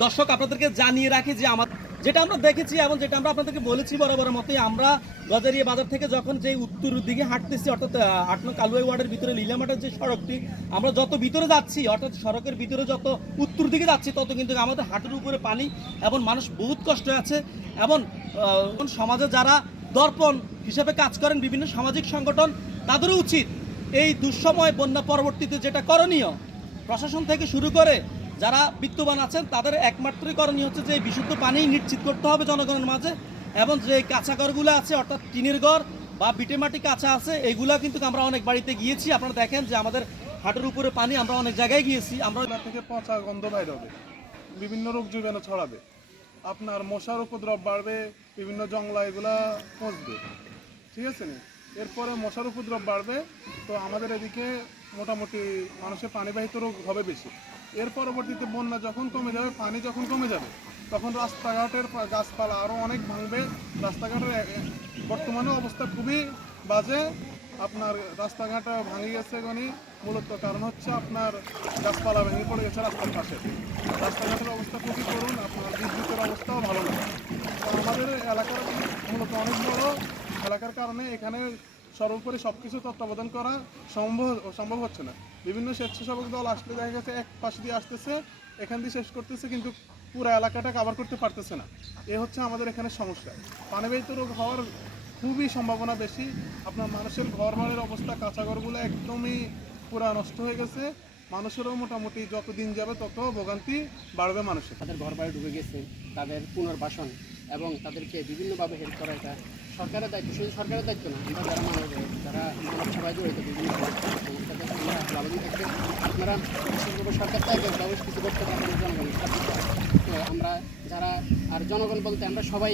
দর্শক আপনাদেরকে জানিয়ে রাখি যে আমার যেটা আমরা দেখেছি এবং যেটা আমরা আপনাদেরকে বলেছি বরাবর মতোই আমরা গজারিয়া বাজার থেকে যখন যে উত্তর দিকে হাঁটতেছি অর্থাৎ আহ, আট নং কালুয়াই ওয়ার্ডের ভিতরে লীলামাটের যে সড়কটি আমরা যত ভিতরে যাচ্ছি অর্থাৎ সড়কের ভিতরে যত উত্তর দিকে যাচ্ছি তত কিন্তু আমাদের হাঁটুর উপরে পানি এবং মানুষ বহুত কষ্ট আছে এবং সমাজে যারা দর্পণ হিসেবে কাজ করেন বিভিন্ন সামাজিক সংগঠন তাদেরও উচিত এই দুঃসময় বন্যা পরবর্তীতে যেটা করণীয় প্রশাসন থেকে শুরু করে যারা বিত্তবান আছেন, তাদের একমাত্রই করণীয় হচ্ছে যে বিশুদ্ধ পানি নিশ্চিত করতে হবে জনগণের মাঝে এবং যে কাঁচা ঘরগুলো আছে, অর্থাৎ টিনের ঘর বা বিটে মাটি কাঁচা আছে, এইগুলা কিন্তু আমরা অনেক বাড়িতে গিয়েছি। আপনারা দেখেন যে আমাদের হাটের উপরে পানি আমরা অনেক জায়গায় গিয়েছি। আমরা থেকে পচা গন্ধ বাইর হবে। বিভিন্ন রোগ জীবাণু ছড়াবে। আপনার মশার উপদ্রব বাড়বে, বিভিন্ন জংলা এগুলা পচবে। ঠিক আছে নি? এরপরে মশার উপদ্রব বাড়বে, তো আমাদের এদিকে মোটামুটি মানুষের পানিবাহিত রোগ হবে বেশি। এর পরবর্তীতে বন্যা যখন কমে যাবে, পানি যখন কমে যাবে, তখন রাস্তাঘাটের গাছপালা আরও অনেক ভাঙবে। রাস্তাঘাটের বর্তমানে অবস্থা খুবই বাজে। আপনার রাস্তাঘাট ভাঙে গেছে গনি, মূলত কারণ হচ্ছে আপনার গাছপালা ভেঙে পড়ে গেছে রাস্তার পাশে। রাস্তাঘাটের অবস্থা খুবই করুন আপনার বিদ্যুতের অবস্থাও ভালো না। আমাদের এলাকার মূলত অনেক বড় এলাকার কারণে এখানে সর্বোপরি সব কিছু তত্ত্বাবধান করা সম্ভব সম্ভব হচ্ছে না। বিভিন্ন স্বেচ্ছাসেবক দল আসলে দেখা গেছে এক পাশ দিয়ে আসতেছে, এখান দিয়ে শেষ করতেছে, কিন্তু পুরো এলাকাটা কাভার করতে পারতেছে না। এ হচ্ছে আমাদের এখানে সমস্যা। পানিবাহিত রোগ হওয়ার খুবই সম্ভাবনা বেশি। আপনার মানুষের ঘর বাড়ির অবস্থা, কাঁচা ঘরগুলো একদমই পুরা নষ্ট হয়ে গেছে। মানুষেরও মোটামুটি যত দিন যাবে তত ভোগান্তি বাড়বে মানুষের। তাদের ঘর বাড়ি ঢুকে গেছে, তাদের পুনর্বাসন এবং তাদেরকে বিভিন্নভাবে হেল্প করা এটা সরকারের দায়িত্ব, শুধু সরকারের দায়িত্ব না, আমরা যারা মানব যারা মানব সবাই জড়িত বিভিন্ন আমরা থাকবে আপনারা বিশেষভাবে সরকার থেকে ব্যবস্থা কিছু করতে পারবেন জনগণ তো আমরা যারা, আর জনগণ বলতে আমরা সবাই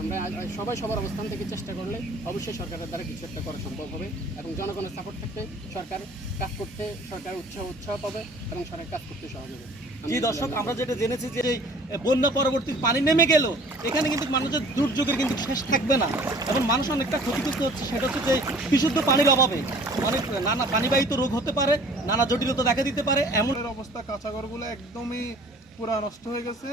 আমরা সবাই সবার অবস্থান থেকে চেষ্টা করলে অবশ্যই সরকারের দ্বারা কিছু একটা করা সম্ভব হবে এবং জনগণের সাপোর্ট থাকতে সরকার কাজ করতে সরকার উৎসাহ উৎসাহ পাবে এবং সরকার কাজ করতে সহজ হবে। জি দর্শক আমরা যেটা জেনেছি যে এই বন্যা পরবর্তী পানি নেমে গেল এখানে কিন্তু মানুষের দুর্যোগের কিন্তু শেষ থাকবে না। এবং মানুষ অনেকটা ক্ষতিগ্রস্ত হচ্ছে সেটা হচ্ছে যে বিশুদ্ধ পানির অভাবে। অনেক নানা পানিবাহিত রোগ হতে পারে নানা জটিলতা দেখা দিতে পারে এমন অবস্থা কাঁচা ঘরগুলো একদমই পুরা নষ্ট হয়ে গেছে।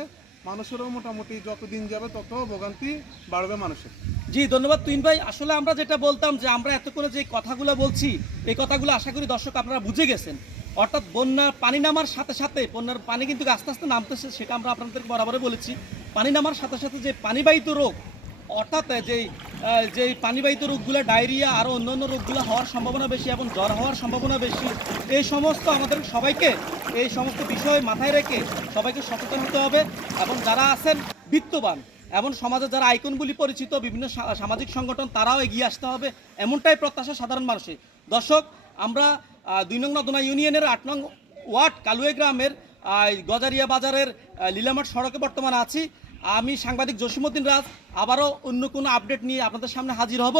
মানুষেরও মোটামুটি যতদিন যাবে তত ভোগান্তি বাড়বে মানুষের। জি, ধন্যবাদ তুইন ভাই। আসলে আমরা যেটা বলতাম যে আমরা এত করে যে কথাগুলো বলছি, এই কথাগুলো আশা করি দর্শক আপনারা বুঝে গেছেন। অর্থাৎ বন্যা পানি নামার সাথে সাথে, বন্যার পানি কিন্তু আস্তে আস্তে নামতেছে, সেটা আমরা আপনাদের বরাবরে বলেছি। পানি নামার সাথে সাথে যে পানিবাহিত রোগ অর্থাৎ যেই যেই পানিবাহিত রোগগুলো, ডায়রিয়া আরও অন্যান্য রোগগুলো হওয়ার সম্ভাবনা বেশি এবং জ্বর হওয়ার সম্ভাবনা বেশি, এই সমস্ত আমাদের সবাইকে, এই সমস্ত বিষয় মাথায় রেখে সবাইকে সচেতন হতে হবে এবং যারা আছেন বিত্তবান, এমন সমাজে যারা আইকন বলে পরিচিত, বিভিন্ন সামাজিক সংগঠন, তারাও এগিয়ে আসতে হবে, এমনটাই প্রত্যাশা সাধারণ মানুষের। দর্শক, আমরা দুই নং নদনা ইউনিয়নের আট নং ওয়ার্ড, কালুয়ে গ্রামের গজারিয়া বাজারের লীলামাঠ সড়কে বর্তমানে আছি। আমি সাংবাদিক জসিমুদ্দিন রাজ আবারও অন্য কোনো আপডেট নিয়ে আপনাদের সামনে হাজির হব।